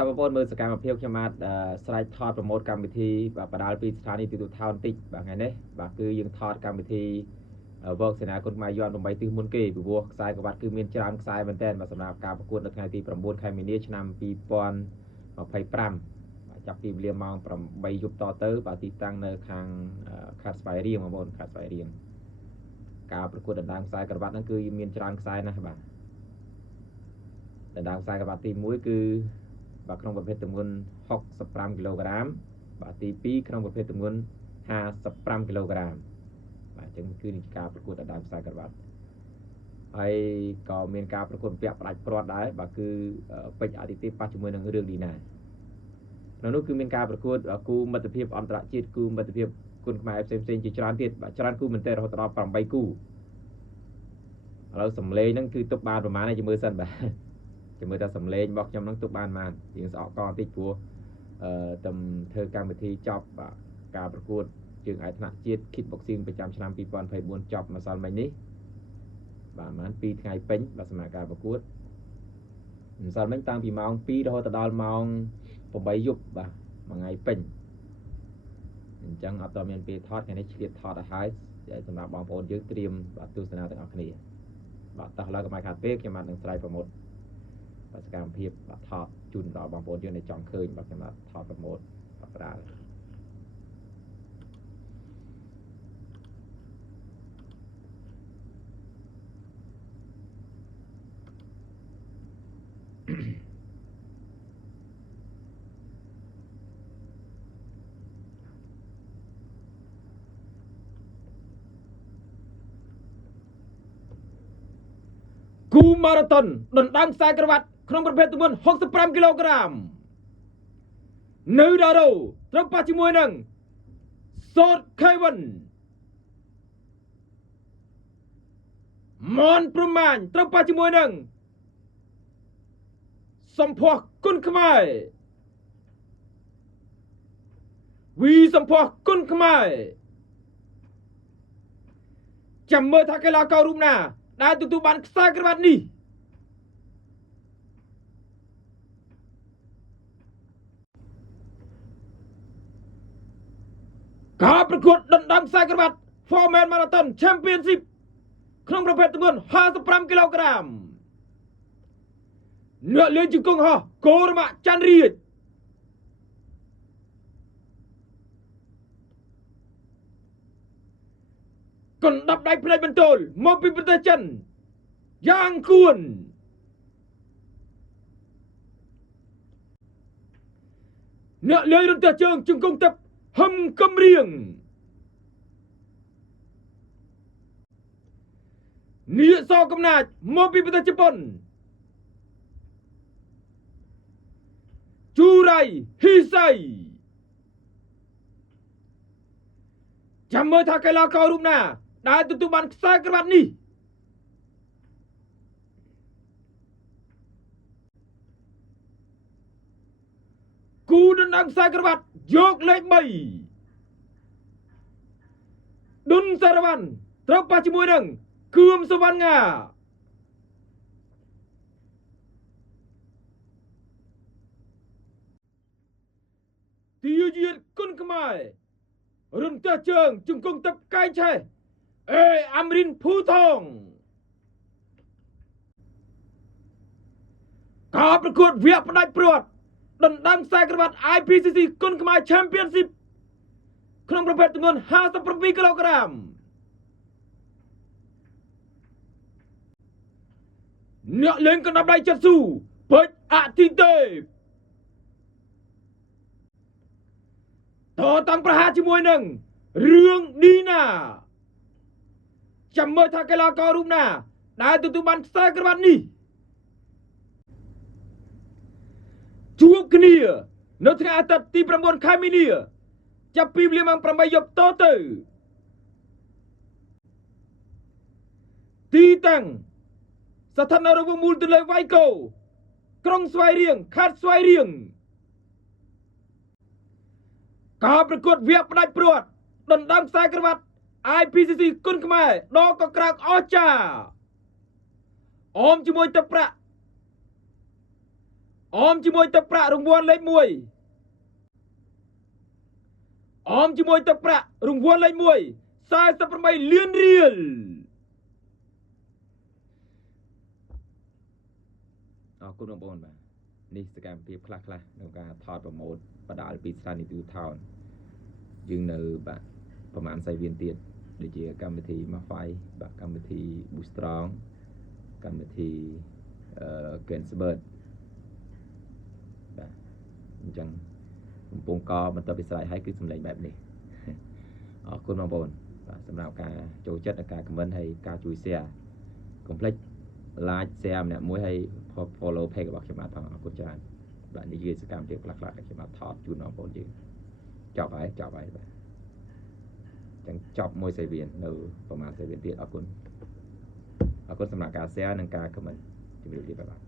តើបងប្អូនមើលសកម្មភាពខ្ញុំបាទស្រែកថតប្រម៉ូទកម្មវិធីបាទបដាល់ពីស្ថានីយ៍ទូរទស្សន៍តិចបាទថ្ងៃនេះបាទគឺយើងថតកម្មវិធីវកសេនាគុណខ្មែរយន់8ទិសមុនគេពីព្រោះខ្សែក្រវ៉ាត់គឺមានច្រើនខ្សែមែនតើបាទសម្រាប់ការប្រកួតនៅថ្ងៃទី9ខែមីនាឆ្នាំ2025បាទចាប់ពីវេលាម៉ោង8យប់តទៅបាទទីតាំងនៅខាងខេត្តស្វាយរៀងបងប្អូនខេត្តស្វាយរៀងការប្រកួតដណ្ដើមខ្សែក្រវ៉ាត់ហ្នឹងគឺមានច្រើនខ្សែណាស់បាទដណ្ដើមខ្សែក្រវ៉ាត់ទី1គឺបាទក្នុងប្រភេទទម្ងន់65គីឡូក្រាមបាទទី2ក្នុងប្រភេទទម្ងន់55គីឡូក្រាមបាទអញ្ចឹងគឺនេះការប្រកួតដណ្ដើមខ្សែក្រវ៉ាត់ហើយក៏មានការប្រកួតពាក់ផ្ដាច់ព្រាត់ដែរបាទគឺពេជ្រអាទិទេពប៉ះជាមួយនឹងរឿងឌីណាក្នុងនោះគឺមានការប្រកួតគូមិត្តភាពអន្តរជាតិគូមិត្តភាពគុណខ្មែរផ្សេងជាច្រើនទៀតបាទច្រើនគូមែនតើរហូតដល់8គូឥឡូវសម្លេងហ្នឹងគឺទុកបានប្រហែលហើយមើលសិនបាទជាមួយតែសម្លេងរបស់ខ្ញុំនឹងទុកបានបានយើងស្អកកបន្តិចព្រោះតែធ្វើកម្មវិធីចប់បាទការប្រកួតជើងឯកថ្នាក់ជាតិ Kickboxing ប្រចាំឆ្នាំ2024ចប់ម្សិលមិញនេះបាទប្រហែល2ថ្ងៃពេញបាទសម្រាប់ការប្រកួតម្សិលមិញតាំងពីម៉ោង2រហូតដល់ម៉ោង8យប់បាទមួយថ្ងៃពេញអញ្ចឹងអត់តមានពេលថតថ្ងៃនេះឆ្លៀតថតឲ្យហើយសម្រាប់បងប្អូនយើងត្រៀមបាទទស្សនាទាំងអស់គ្នាបាទតោះឥឡូវកុំឲ្យខាតពេលខ្ញុំបាននឹងស្រ័យប្រម៉ូទបាទសកម្មភាពបាទថតជូនដល់បងប្អូនយើងដែលចង់ឃើញបាទសម្រាប់ថតប្រម៉ូទបាទប្រាល់គូម៉ារ៉ាតុនដណ្ដើមខ្សែក្រវ៉ាត់ក្នុងប្រភេទទម្ងន់65គីឡូក្រាមនៅដារ៉ូត្រូវប៉ះជាមួយនឹងសូតខេវិនមនប្រមាញត្រូវប៉ះជាមួយនឹងសំភ័សគុណខ្មែរវីសំភ័សគុណខ្មែរចាំមើលថាកីឡាកររូបណាដែលទទួលបានខ្សែក្រវ៉ាត់នេះការប្រកួតដណ្ដើមខ្សែក្រវ៉ាត់ Foreman Marathon Championship ក្នុងប្រភេទទម្ងន់55គីឡូក្រាមអ្នកលេងជង្គង់ហោះកូរ៉ាម៉ាក់ច័ន្ទរាជកណ្ដាប់ដៃផ្នែកបន្ទោលមកពីប្រទេសចិនយ៉ាងគួនអ្នកលេងរន្ទះជើងជង្គង់ទឹកហឹមកំរៀងនាគសកំណាចមកពីប្រទេសជប៉ុនជូរៃហ៊ីសៃចាំមើលថាកីឡាកររូបណាដែលទទួលបានខ្សែក្រវ៉ាត់នេះគូដណ្ដើមខ្សែក្រវ៉ាត់យកលេខ3ឌុនសារវ៉ាន់ត្រូវប៉ះជាមួយនឹងគឿមសវណ្ណងាទាយាទគុណខ្មែររន្ទះជើងជង្គង់ទឹកកែងឆេះអេអាមរិនភូថងការប្រកួតវគ្គផ្ដាច់ព្រាត់ដណ្ដើមខ្សែក្រវ៉ាត់ IPCC គុណខ្មែរ Championship ក្នុងប្រភេទទម្ងន់57គីឡូក្រាមអ្នកលេងកណ្ដាប់ដៃចិតស៊ូពេជ្រអាទិទេពតតាំងប្រហារជាមួយនឹងរឿងឌីណាចាំមើលថាកីឡាកររូបណាដែលទទួលបានខ្សែក្រវ៉ាត់នេះជួបគ្នានៅថ្ងៃអាទិត្យទី9ខែមីនាចាប់ពីវេលាម៉ោង8យប់តទៅទីតាំងស្ថានភាពរង្វង់មូលទន្លេវ៉ៃកូក្រុងស្វាយរៀងខេត្តស្វាយរៀងការប្រកួតវគ្គផ្ដាច់ព្រាត់ដណ្ដើមខ្សែក្រវ៉ាត់ IPCC គុណខ្មែរដកកក្រើកអស្ចារ្យអមជាមួយទឹកប្រាក់ om chỉ môi tập bạ rung buôn lấy mùi om chỉ môi tập bạ rung buôn lấy mùi sai tập mày liên riêng cô đồng bồn màนี่สแกมเพียบคลาในการทอดโปรโมทประดาลปีสถานีตูทาวน์ยึงในแบบประมาณใส่เวียนเตียนโดยเฉพาะกรรมวิธีมาไฟแบบกรรมวิธีบูสตรองกรรมวิธีเกินสเบิร์ดแบบจังปงกอมันต่อไปสไลด์ให้คือสำเร็จแบบนี้คุณบางบนสำหรับการโจจัดการคอมเมนต์ให้การช่วยเสียคอมเพล็กซ์ไลฟ์เสียเนี่ยมวยให้follow page กับเขมาทางคุณจานแบบนี้ยืนสกรรมเดียวหลักๆเขมาทอดจูนน้องบนยืนจับไว้จังจับมวยใส่เวียนประมาณใส่เวียนเตียนเอาคุณสำหรับการเสียนังการคอมเมนต์จะมีเรื่องแบบ